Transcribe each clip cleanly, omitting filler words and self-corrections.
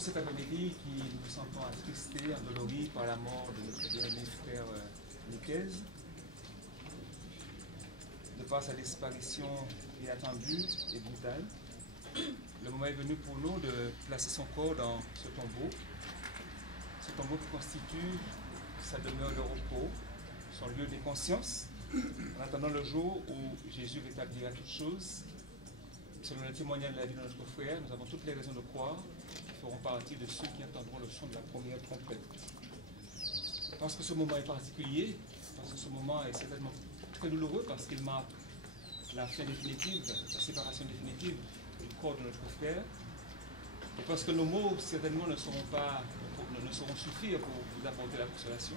tous cet après-midi qui nous sentons attristés, endoloris par la mort de notre bien-aimé frère Niquez, de par sa disparition inattendue et brutale. Le moment est venu pour nous de placer son corps dans ce tombeau qui constitue sa demeure de repos, son lieu de conscience, en attendant le jour où Jésus rétablira toutes choses. Selon le témoignage de la vie de notre frère, nous avons toutes les raisons de croire qu'ils feront partie de ceux qui entendront le son de la première trompette. Parce que ce moment est particulier, parce que ce moment est certainement très douloureux, parce qu'il marque la fin définitive, la séparation définitive du corps de notre frère, et parce que nos mots certainement ne sauront suffire pour vous apporter la consolation.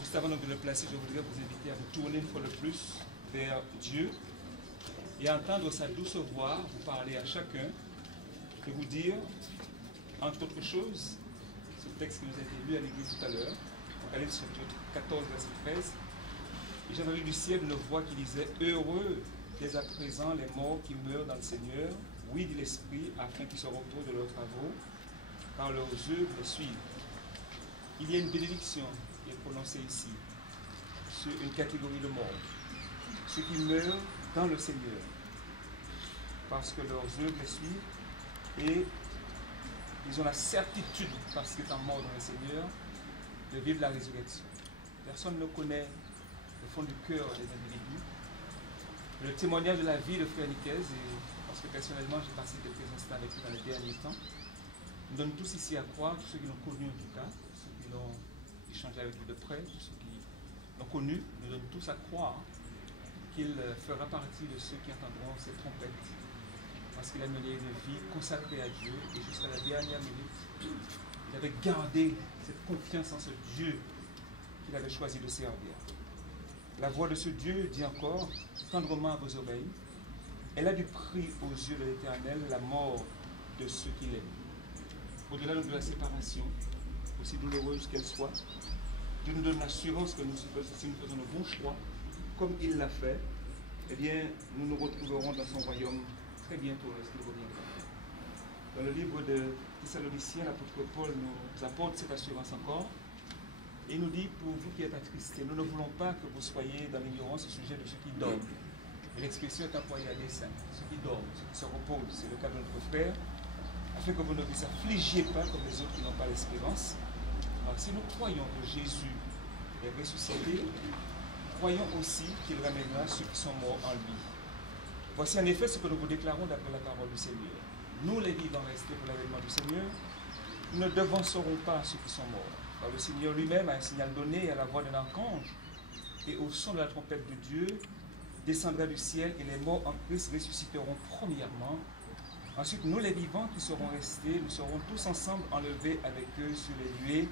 Juste avant de le placer, je voudrais vous inviter à vous tourner une fois de plus vers Dieu et entendre sa douce voix vous parler à chacun et vous dire, entre autres choses, ce texte qui nous a été lu à l'église tout à l'heure, Apocalypse chapitre 14, verset 13, et j'ai entendu du ciel une voix qui disait « Heureux dès à présent les morts qui meurent dans le Seigneur, oui dit l'Esprit, afin qu'ils se reposent de leurs travaux, car leurs œuvres les suivent. » Il y a une bénédiction qui est prononcée ici sur une catégorie de morts, ceux qui meurent dans le Seigneur, parce que leurs œuvres les suivent et ils ont la certitude, parce qu'étant morts dans le Seigneur, de vivre la résurrection. Personne ne connaît le fond du cœur des individus. Le témoignage de la vie de Frère Niquez, parce que personnellement j'ai passé quelques instants avec lui dans les derniers temps, nous donne tous ici à croire, tous ceux qui l'ont connu en tout cas, ceux qui l'ont échangé avec lui de près, tous ceux qui l'ont connu, nous donnent tous à croire qu'il fera partie de ceux qui entendront cette trompette, parce qu'il a mené une vie consacrée à Dieu, et jusqu'à la dernière minute, il avait gardé cette confiance en ce Dieu qu'il avait choisi de servir. La voix de ce Dieu dit encore, tendrement à vos oreilles, elle a du prix aux yeux de l'Éternel, la mort de ceux qui l'aiment. Au-delà de la séparation, aussi douloureuse qu'elle soit, Dieu nous donne l'assurance que si nous faisons le bon choix, comme il l'a fait, eh bien, nous nous retrouverons dans son royaume très bientôt lorsqu'il reviendra. Dans le livre de Thessaloniciens, l'apôtre Paul nous apporte cette assurance encore. Et il nous dit, pour vous qui êtes attristés, nous ne voulons pas que vous soyez dans l'ignorance au sujet de ceux qui dorment. Et l'expression est employée à dessein. Ceux qui dorment, ceux qui se reposent, c'est le cas de notre frère, afin que vous ne vous affligiez pas comme les autres qui n'ont pas l'espérance. Alors si nous croyons que Jésus est ressuscité, croyons aussi qu'il ramènera ceux qui sont morts en lui. Voici en effet ce que nous vous déclarons d'après la parole du Seigneur. Nous les vivants restés pour l'avènement du Seigneur, nous ne devancerons pas ceux qui sont morts. Car le Seigneur lui-même a un signal donné à la voix d'un archange, et au son de la trompette de Dieu, descendra du ciel, et les morts en Christ ressusciteront premièrement. Ensuite, nous les vivants qui serons restés, nous serons tous ensemble enlevés avec eux sur les nuées,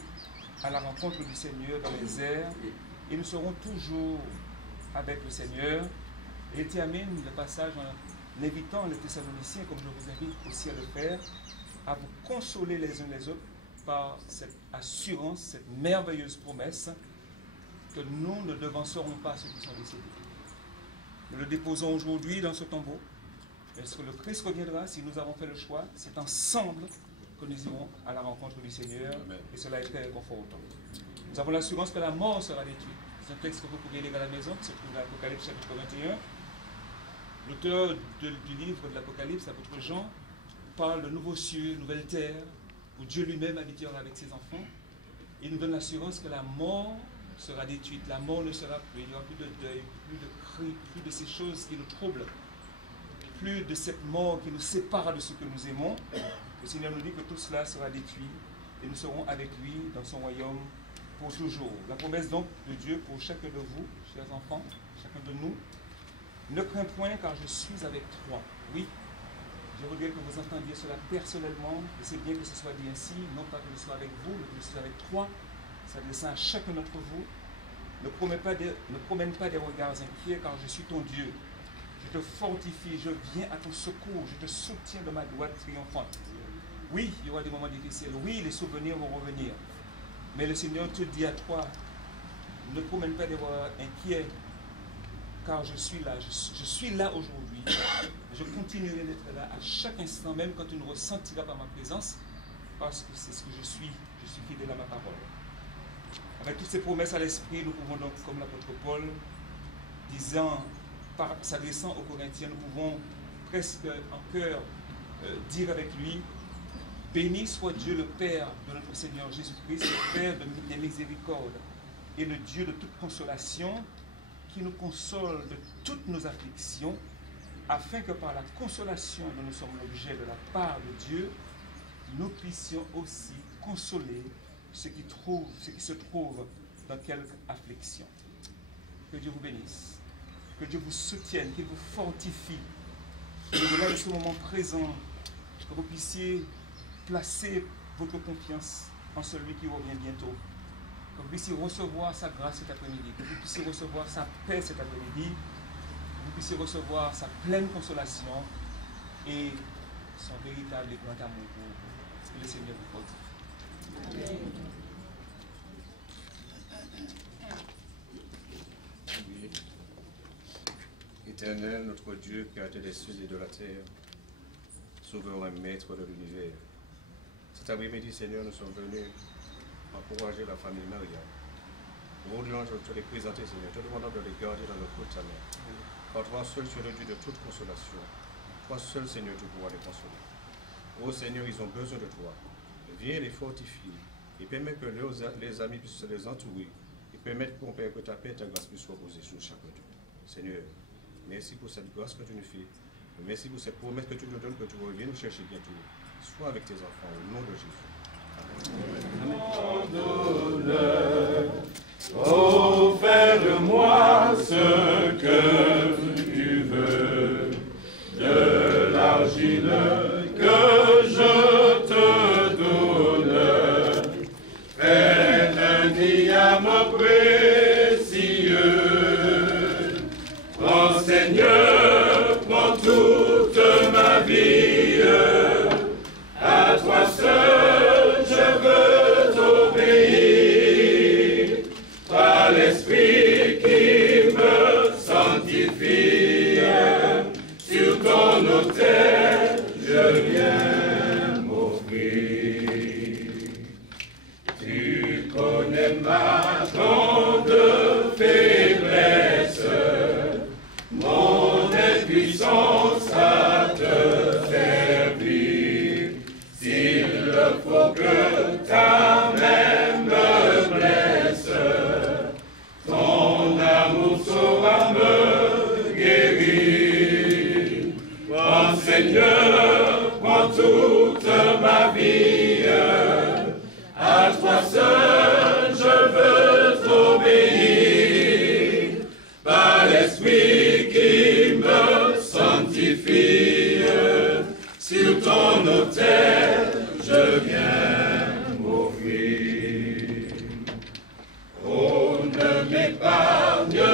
à la rencontre du Seigneur dans les airs, et nous serons toujours avec le Seigneur. Et il termine le passage en invitant les Thessaloniciens, comme je vous invite aussi à le faire, à vous consoler les uns les autres par cette assurance, cette merveilleuse promesse que nous ne devancerons pas ceux qui sont décédés. Nous le déposons aujourd'hui dans ce tombeau. Lorsque le Christ reviendra, si nous avons fait le choix, c'est ensemble que nous irons à la rencontre du Seigneur. Amen. Et cela est très réconfortant. Nous avons l'assurance que la mort sera détruite. C'est un texte que vous pouvez lire à la maison, qui se trouve dans l'Apocalypse chapitre 21. L'auteur du livre de l'Apocalypse, l'apôtre Jean, parle de nouveaux cieux, nouvelle terre, où Dieu lui-même habitera avec ses enfants. Il nous donne l'assurance que la mort sera détruite. La mort ne sera plus. Il n'y aura plus de deuil, plus de cris, plus de ces choses qui nous troublent, plus de cette mort qui nous sépare de ce que nous aimons. Le Seigneur nous dit que tout cela sera détruit et nous serons avec lui dans son royaume pour toujours. La promesse donc de Dieu pour chacun de vous, chers enfants, chacun de nous, ne crains point car je suis avec toi. Oui, je voudrais que vous entendiez cela personnellement, et c'est bien que ce soit dit ainsi, non pas que je sois avec vous, mais que je sois avec toi. Ça descend à chacun d'entre vous. Ne promène pas des regards inquiets car je suis ton Dieu. Je te fortifie, je viens à ton secours, je te soutiens de ma droite triomphante. Oui, il y aura des moments difficiles, oui, les souvenirs vont revenir. Mais le Seigneur te dit à toi, ne promène pas des regards inquiets, car je suis là. Je suis là aujourd'hui. Je continuerai d'être là à chaque instant, même quand tu ne ressentiras pas ma présence, parce que c'est ce que je suis fidèle à ma parole. Avec toutes ces promesses à l'esprit, nous pouvons donc, comme l'apôtre Paul, s'adressant aux Corinthiens, nous pouvons presque en cœur dire avec lui: béni soit Dieu le Père de notre Seigneur Jésus-Christ, le Père des miséricordes et le Dieu de toute consolation, qui nous console de toutes nos afflictions, afin que par la consolation dont nous sommes l'objet de la part de Dieu, nous puissions aussi consoler ceux qui se trouvent dans quelque affliction. Que Dieu vous bénisse, que Dieu vous soutienne, qu'il vous fortifie. Et au-delà de ce moment présent, que vous puissiez placer votre confiance en celui qui revient bientôt. Que vous puissiez recevoir sa grâce cet après-midi, que vous puissiez recevoir sa paix cet après-midi, que vous puissiez recevoir sa pleine consolation et son véritable et grand amour pour vous. Que le Seigneur vous fortifie. Amen. Oui. Éternel, notre Dieu, créateur des cieux et de la terre, souverain maître de l'univers. Cet après-midi, Seigneur, nous sommes venus encourager la famille Maria. Nous voudrions te les présenter, Seigneur, te demandant de les garder dans le creux de ta main. Car toi seul, tu es le Dieu de toute consolation. Toi seul, Seigneur, tu pourras les consoler. Ô Seigneur, ils ont besoin de toi. Viens les fortifier et permets que les amis puissent les entourer et permettre, mon Père, que ta paix et ta grâce puissent reposer sur chacun d'eux. Seigneur, merci pour cette grâce que tu nous fais. Merci pour cette promesse que tu nous donnes, que tu reviens nous chercher bientôt. Sois avec tes enfants, au nom de Jésus. Amen. Oh, fais-de-moi ce que tu veux, de l'argile que je te donne. Fais un diamant précieux. Prends, Seigneur, prends toute ma vie. À toi seul je veux t'obéir. Par l'Esprit qui me sanctifie, sur ton autel je viens m'offrir. Tu connais ma grande faiblesse, mon impuissance à te servir. S'il faut que ta main me blesse, ton amour saura me guérir. Prends, Seigneur, prends toute ma vie. À toi seul je veux t'obéir. Par l'Esprit qui me sanctifie, sur ton autel je viens m'offrir. Oh, ne m'épargne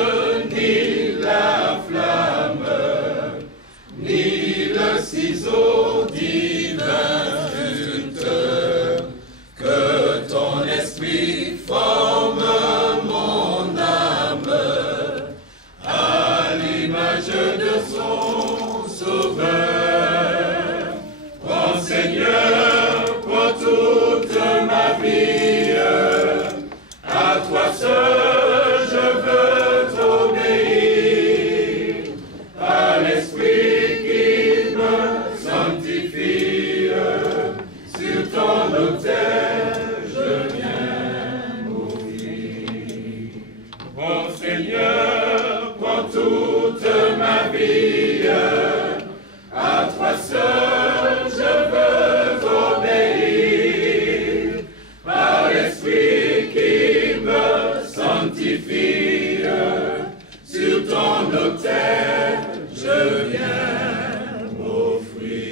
ni la flamme, ni le ciseau divin tuteur, que ton esprit forme mon âme à l'image de son sauveur. Prends, Seigneur, prends toute ma vie. À toi seul je veux t'obéir. Par l'Esprit qui me sanctifie, sur ton autel je viens m'offrir. Prends, Seigneur, prends toute ma vie. À toi seul je veux t'obéir. Par l'Esprit qui me sanctifie, sur ton autel je viens m'offrir.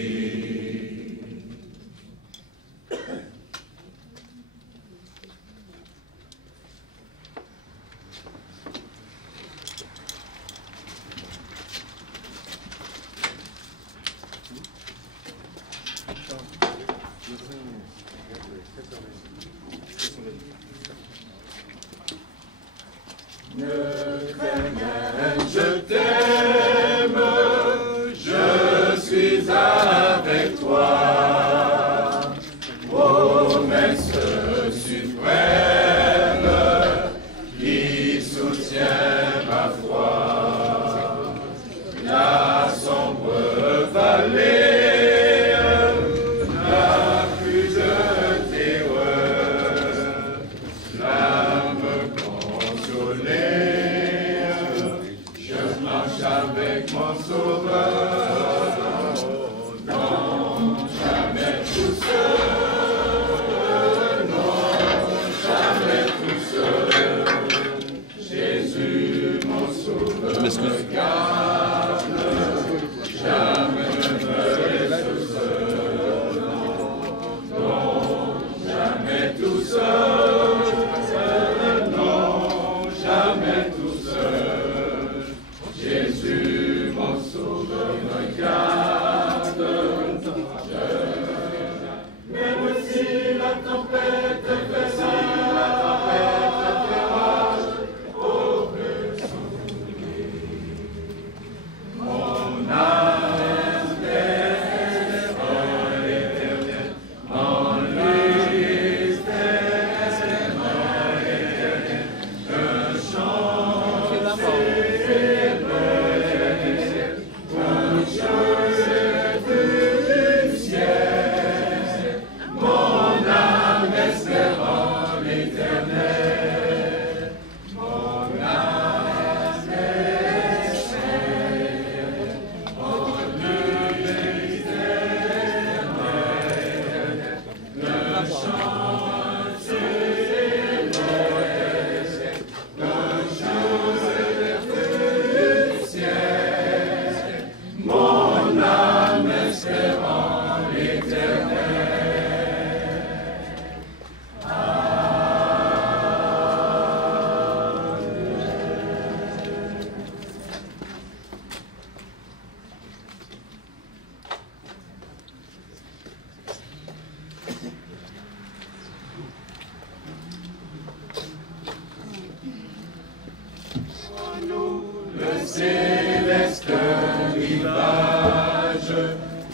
Ne crains rien, je t'aime, je suis avec toi. Oh,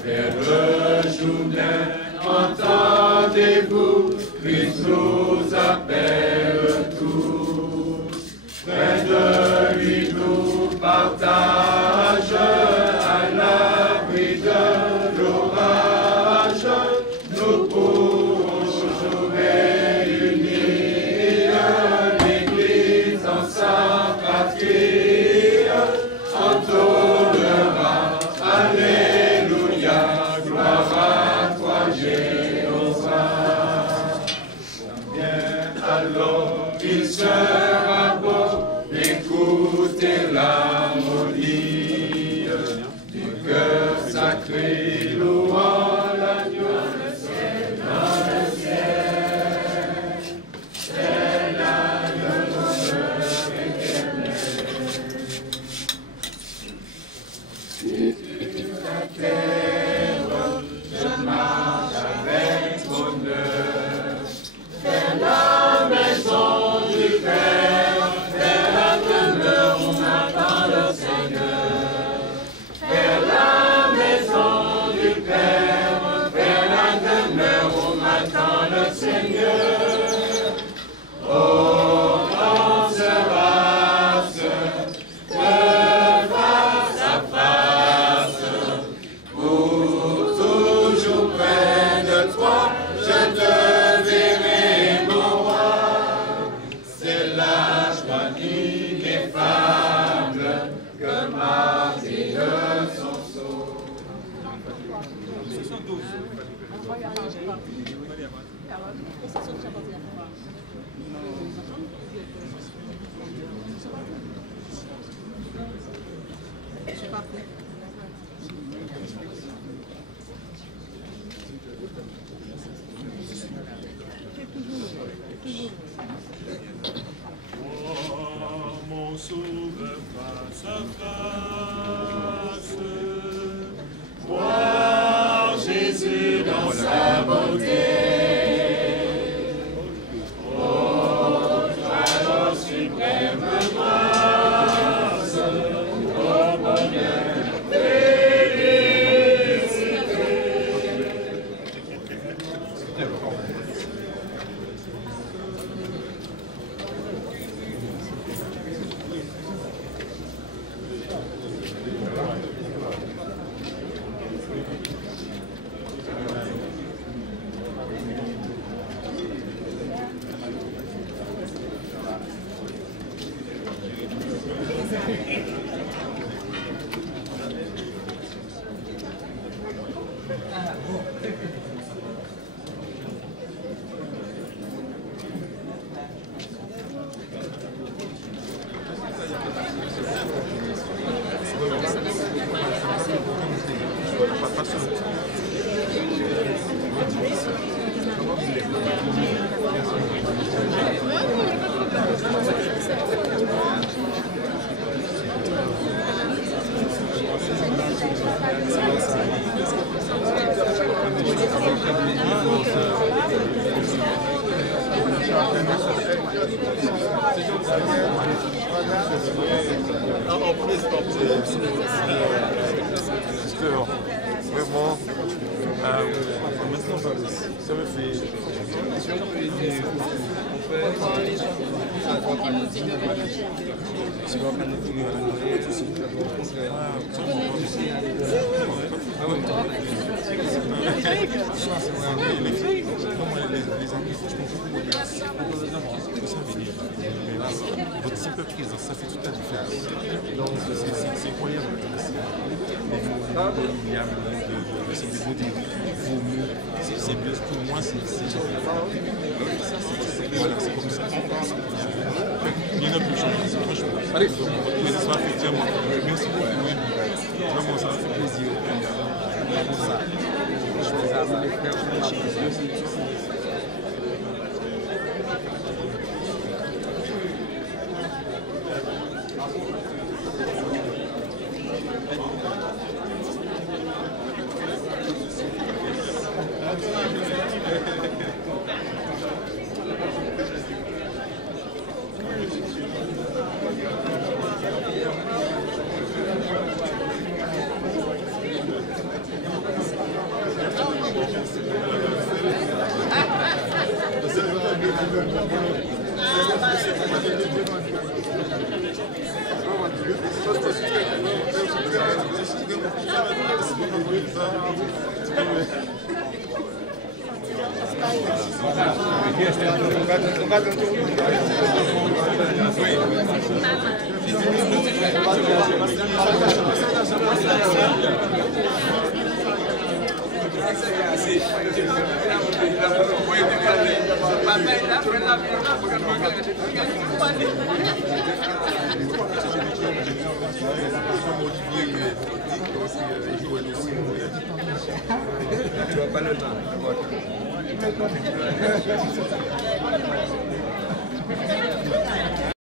vers le Jourdain, entendez-vous, Christ nous appelle tous. Près de lui nous partage, à l'abri de l'orage, nous pourrons toujours réunir l'Église en sa patrie, entonera, Alléluia, gloire à toi Jéhovah. Bien alors il sera beau d'écouter l'harmonie du cœur sacré louant l'agneau dans le ciel. C'est l'agneau éternel. Sur la terre, je marche avec bonheur vers la maison du Père, vers la demeure où m'attend le Seigneur. Vers la maison du Père, vers la demeure où m'attend le Seigneur. Oh, on sera de face à face, pour toujours près de toi, je te verrai, mon roi. C'est la joie ineffable que Martine son sceau. 72. Oh, mon sauveur face à face, Voir Jésus dans sa beauté. Oh, alors suprême grâce, oh bonheur, félicité. Vraiment, maintenant, ça me fait. Votre simple présence, ça fait toute la différence. C'est incroyable. C'est bien pour moi, c'est voilà, c'est comme ça. Il y en a plus de choses, franchement. Allez, ça m'a fait dire moi. Merci beaucoup. Vraiment, ça m'a fait plaisir. Tu vois pas le temps.